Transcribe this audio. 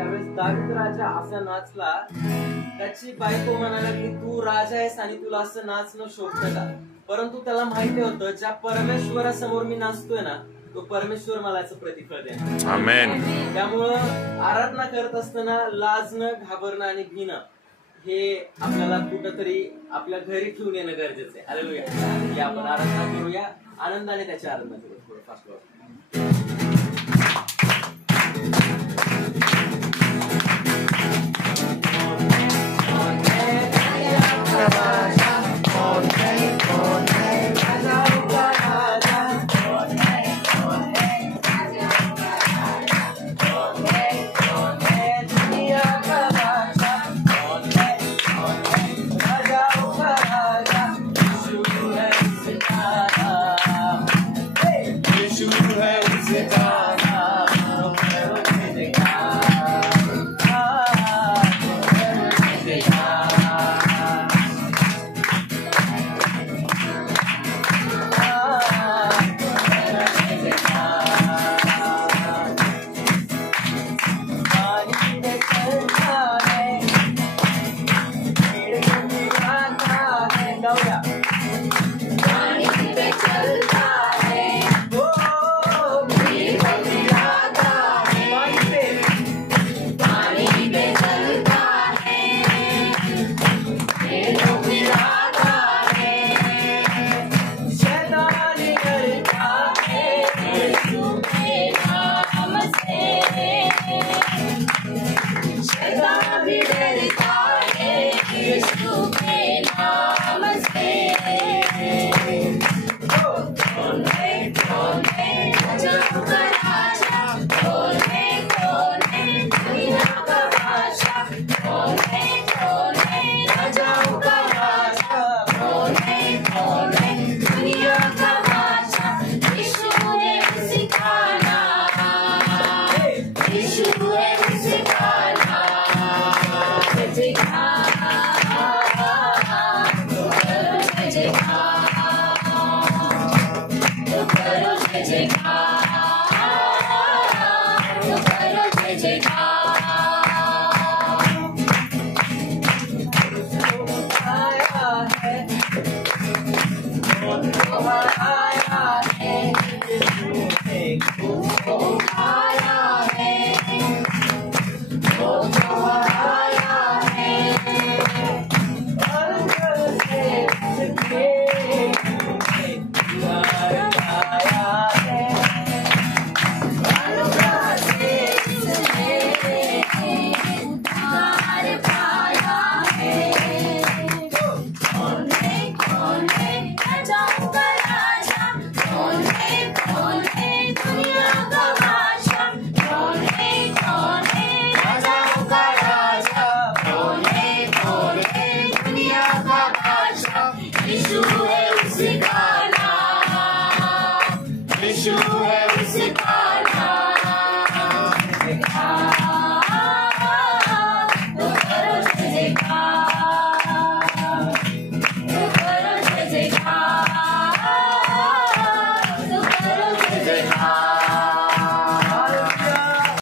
त्यावेळेस दावीद राजा असा नाचला, त्याची बायको म्हणायला लागली तू राजा आहेस आणि तुला असं नाचणं शोभतं का? परंतु त्याला माहिती होतं ज्या परमेश्वरासमोर मी नाचतोय ना तो परमेश्वर मला याचं प्रतिफळ देणार. आमेन. त्यामुळं आराधना करत असताना लाजणं, घाबरणं आणि भीणं हे आपल्याला कुठंतरी आपल्या घरी ठेवून येणं गरजेचं आहे. हालेलुया. आपण आराधना करूया, आनंदाने त्याची आराधना करूया. थोडं फास्ट Yeshua